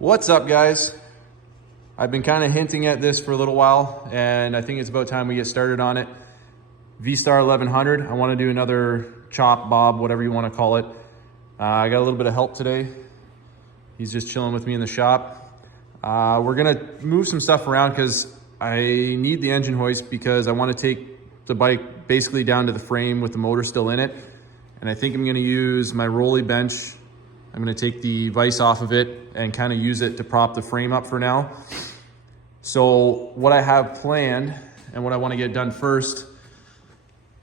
What's up, guys? I've been kind of hinting at this for a little while, and I think it's about time we get started on it. Vstar 1100. I want to do another chop, bob, whatever you want to call it. I got a little bit of help today. He's just chilling with me in the shop. We're gonna move some stuff around because I need the engine hoist because I want to take the bike basically down to the frame with the motor still in it. And I think I'm gonna use my rolly bench. I'm gonna take the vise off of it and kind of use it to prop the frame up for now. So what I have planned and what I want to get done first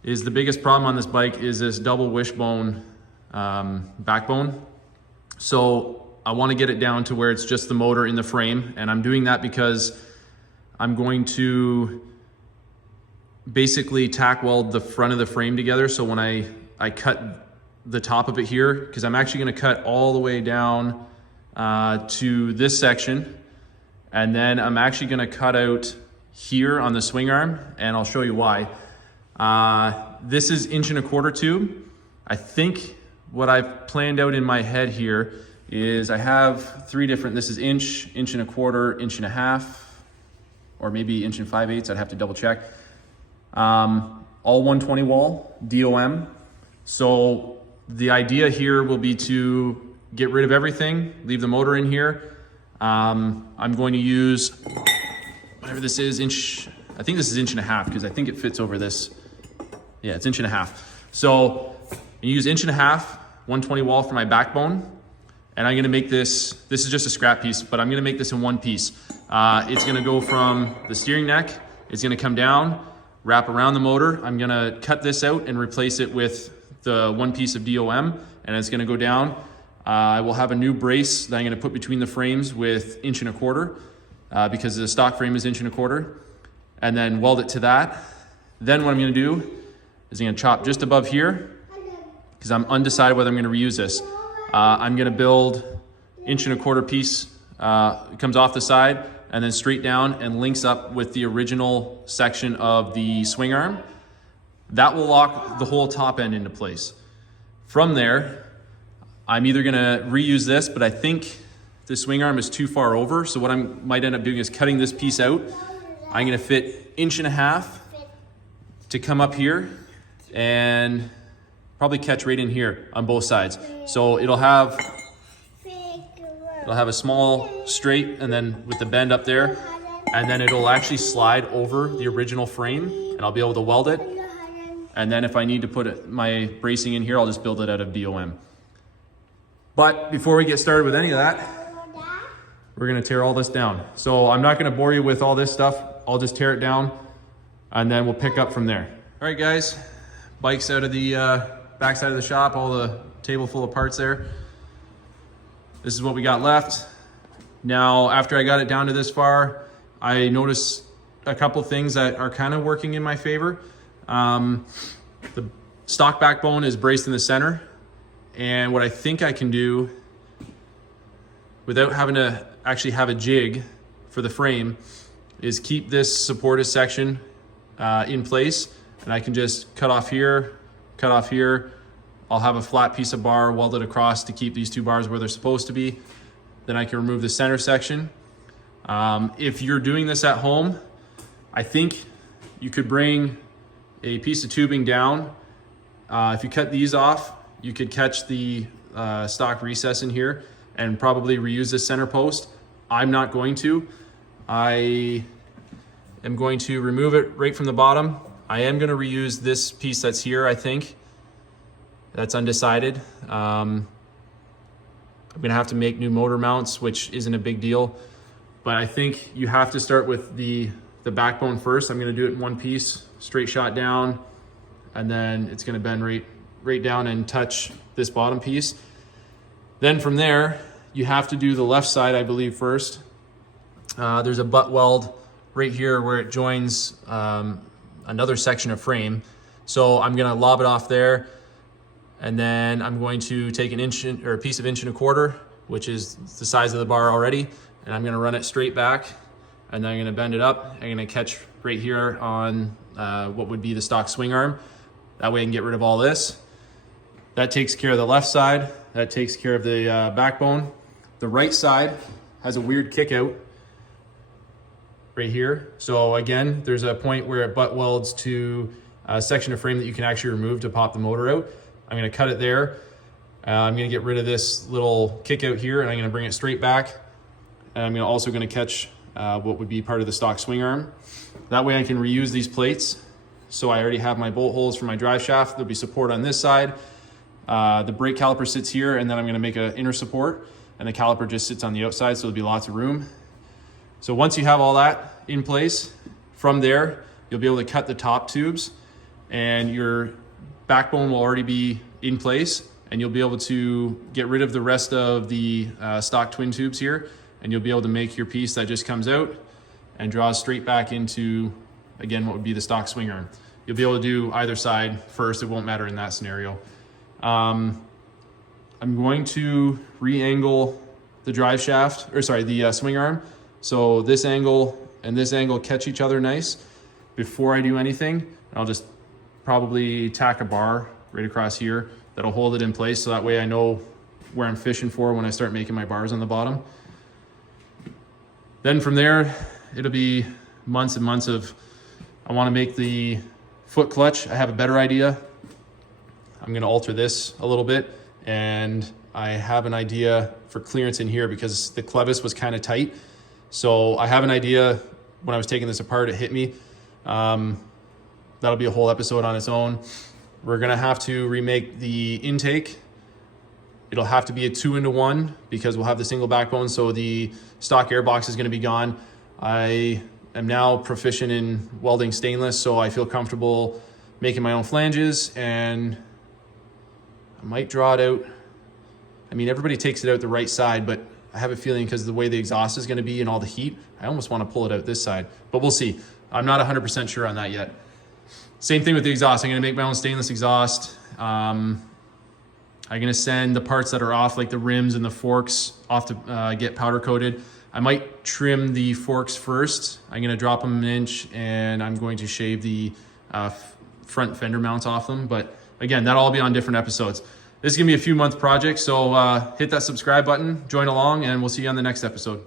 is the biggest problem on this bike is this double wishbone backbone. So I want to get it down to where it's just the motor in the frame, and I'm doing that because I'm going to basically tack weld the front of the frame together. So when I cut the top of it here, because I'm actually going to cut all the way down to this section, and then I'm actually going to cut out here on the swing arm, and I'll show you why. This is 1.25 inch tube. I think what I've planned out in my head here is I have three different, this is inch, 1.25 inch, 1.5 inch, or maybe 1 5/8. I'd have to double check. All 120 wall, DOM. So the idea here will be to get rid of everything, leave the motor in here. I'm going to use whatever this is, I think this is 1.5 inch because I think it fits over this. Yeah, it's 1.5 inch. So I use 1.5 inch, 120 wall for my backbone. And I'm gonna make this is just a scrap piece, but I'm gonna make this in one piece. It's gonna go from the steering neck, it's gonna come down, wrap around the motor. I'm gonna cut this out and replace it with the one piece of DOM, and it's gonna go down. I will have a new brace that I'm gonna put between the frames with 1.25 inch because the stock frame is 1.25 inch, and then weld it to that. Then what I'm gonna do is I'm gonna chop just above here because I'm undecided whether I'm gonna reuse this. I'm gonna build 1.25 inch piece, it comes off the side and then straight down and links up with the original section of the swing arm. That will lock the whole top end into place. From there, I'm either gonna reuse this, but I think the swing arm is too far over. So what I might end up doing is cutting this piece out. I'm gonna fit 1.5 inch to come up here and probably catch right in here on both sides. So it'll have a small straight and then with the bend up there, and then it'll actually slide over the original frame and I'll be able to weld it. And then if I need to put my bracing in here, I'll just build it out of DOM. But before we get started with any of that, we're gonna tear all this down. So I'm not gonna bore you with all this stuff. I'll just tear it down and then we'll pick up from there. All right, guys, bike's out of the backside of the shop, all the table full of parts there. This is what we got left. Now, after I got it down to this far, I noticed a couple things that are kind of working in my favor. The stock backbone is braced in the center. And what I think I can do without having to actually have a jig for the frame is keep this supported section in place. And I can just cut off here, cut off here. I'll have a flat piece of bar welded across to keep these two bars where they're supposed to be. Then I can remove the center section. If you're doing this at home, I think you could bring a piece of tubing down. If you cut these off, you could catch the stock recess in here and probably reuse this center post. I'm not going to. I am going to remove it right from the bottom. I am going to reuse this piece that's here, I think. That's undecided. I'm going to have to make new motor mounts, which isn't a big deal. But I think you have to start with the backbone first. I'm going to do it in one piece, straight shot down, and then it's going to bend right down and touch this bottom piece. Then from there, you have to do the left side, I believe, first. There's a butt weld right here where it joins another section of frame. So I'm gonna lob it off there, and then I'm going to take a piece of 1.25 inch, which is the size of the bar already, and I'm gonna run it straight back, and then I'm gonna bend it up. I'm gonna catch right here on what would be the stock swing arm. That way I can get rid of all this. That takes care of the left side. That takes care of the backbone. The right side has a weird kick out right here. So again, there's a point where it butt welds to a section of frame that you can actually remove to pop the motor out. I'm gonna cut it there. I'm gonna get rid of this little kick out here, and I'm gonna bring it straight back. And I'm also gonna catch what would be part of the stock swing arm. That way I can reuse these plates. So I already have my bolt holes for my drive shaft. There'll be support on this side. The brake caliper sits here, and then I'm gonna make an inner support, and the caliper just sits on the outside, so there'll be lots of room. So once you have all that in place, from there, you'll be able to cut the top tubes, and your backbone will already be in place, and you'll be able to get rid of the rest of the stock twin tubes here, and you'll be able to make your piece that just comes out and draws straight back into, again, what would be the stock swing arm. You'll be able to do either side first. It won't matter in that scenario. I'm going to re-angle the drive shaft, or sorry, the swing arm. So this angle and this angle catch each other nice. Before I do anything, I'll just probably tack a bar right across here that'll hold it in place, so that way I know where I'm fishing for when I start making my bars on the bottom. Then from there, it'll be months and months of, I want to make the foot clutch. I have a better idea. I'm going to alter this a little bit, and I have an idea for clearance in here because the clevis was kind of tight. So I have an idea. When I was taking this apart, it hit me. That'll be a whole episode on its own. We're going to have to remake the intake. It'll have to be a 2-into-1 because we'll have the single backbone, so the stock air box is going to be gone. I am now proficient in welding stainless, so I feel comfortable making my own flanges, and I might draw it out. I mean, everybody takes it out the right side, but I have a feeling because of the way the exhaust is going to be and all the heat, I almost want to pull it out this side, but we'll see. I'm not 100% sure on that yet. Same thing with the exhaust. I'm going to make my own stainless exhaust. I'm going to send the parts that are off, like the rims and the forks, off to get powder coated. I might trim the forks first. I'm going to drop them 1 inch, and I'm going to shave the front fender mounts off them. But again, that'll all be on different episodes. This is going to be a few month project, so hit that subscribe button, join along, and we'll see you on the next episode.